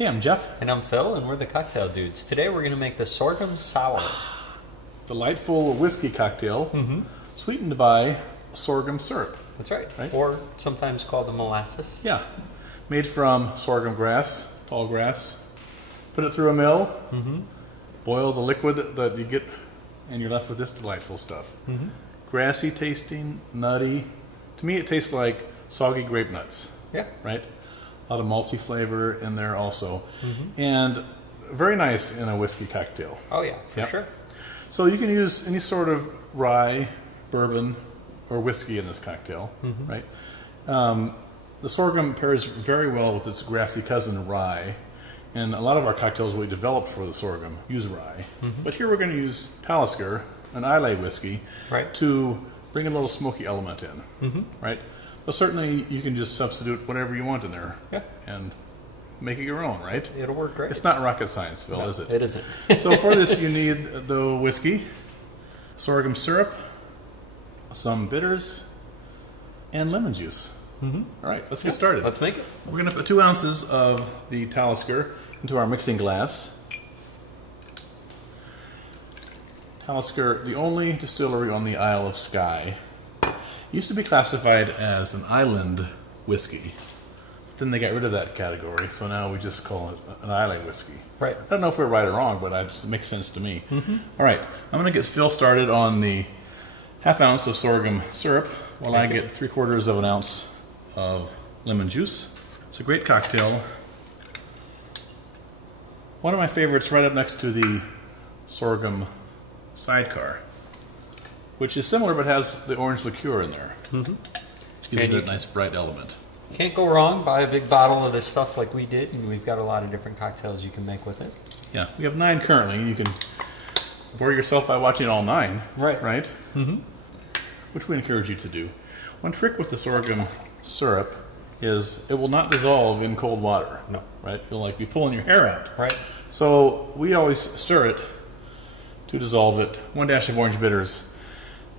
Hey, I'm Jeff. And I'm Phil, and we're the Cocktail Dudes. Today we're going to make the Sorghum Sour. Delightful whiskey cocktail, sweetened by sorghum syrup. That's right. Or sometimes called the molasses. Yeah. Made from sorghum grass, tall grass. Put it through a mill, boil the liquid that you get, and you're left with this delightful stuff. Grassy tasting, nutty. To me, it tastes like soggy grape nuts. Yeah. Right? A lot of malty flavor in there also. And very nice in a whiskey cocktail. Oh yeah, for sure. So you can use any sort of rye, bourbon, or whiskey in this cocktail, right? The sorghum pairs very well with its grassy cousin rye. And a lot of our cocktails we developed for the sorghum use rye. But here we're going to use Talisker, an Islay whiskey, to bring a little smoky element in, right? But certainly you can just substitute whatever you want in there and make it your own, right? It'll work great. It's not rocket science, Phil, is it? It isn't. So for this you need the whiskey, sorghum syrup, some bitters, and lemon juice. All right, let's get started. Let's make it. We're going to put 2 ounces of the Talisker into our mixing glass. Talisker, the only distillery on the Isle of Skye, used to be classified as an island whiskey. Then they got rid of that category, so now we just call it an Islay whiskey. Right. I don't know if we're right or wrong, but it makes sense to me. All right, I'm going to get Phil started on the ½ ounce of sorghum syrup while I get 3/4 of an ounce of lemon juice. It's a great cocktail. One of my favorites right up next to the sorghum sidecar, which is similar but has the orange liqueur in there. Gives it a nice bright element. Can't go wrong. Buy a big bottle of this stuff like we did, and we've got a lot of different cocktails you can make with it. Yeah, we have 9 currently. You can bore yourself by watching all 9. Right? Which we encourage you to do. One trick with the sorghum syrup is it will not dissolve in cold water. No. Right? You'll like be pulling your hair out. Right. So we always stir it to dissolve it. 1 dash of orange bitters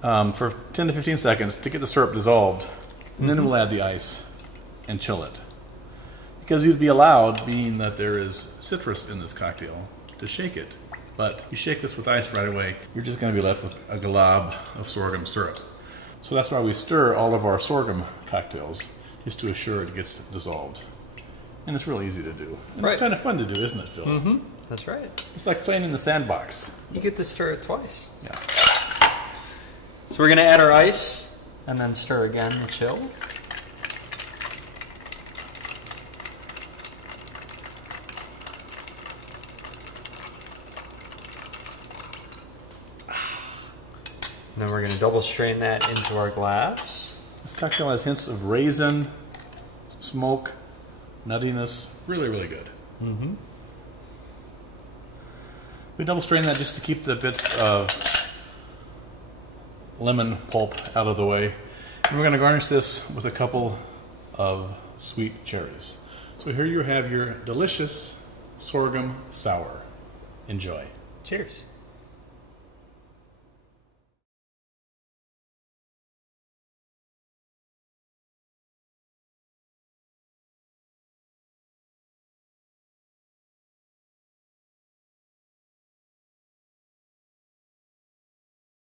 for 10 to 15 seconds to get the syrup dissolved. And then we'll add the ice and chill it. Because you'd be allowed, being that there is citrus in this cocktail, to shake it. But you shake this with ice right away, you're just going to be left with a glob of sorghum syrup. So that's why we stir all of our sorghum cocktails, just to assure it gets dissolved. And it's real easy to do. And it's kind of fun to do, isn't it, Phil? That's right. It's like playing in the sandbox. You get to stir it twice. Yeah. So we're going to add our ice, and then stir again and chill. Then we're going to double strain that into our glass. This cocktail has hints of raisin, smoke, nuttiness. Really, really good. We double strain that just to keep the bits of lemon pulp out of the way. And we're going to garnish this with a couple of sweet cherries. So here you have your delicious sorghum sour. Enjoy. Cheers.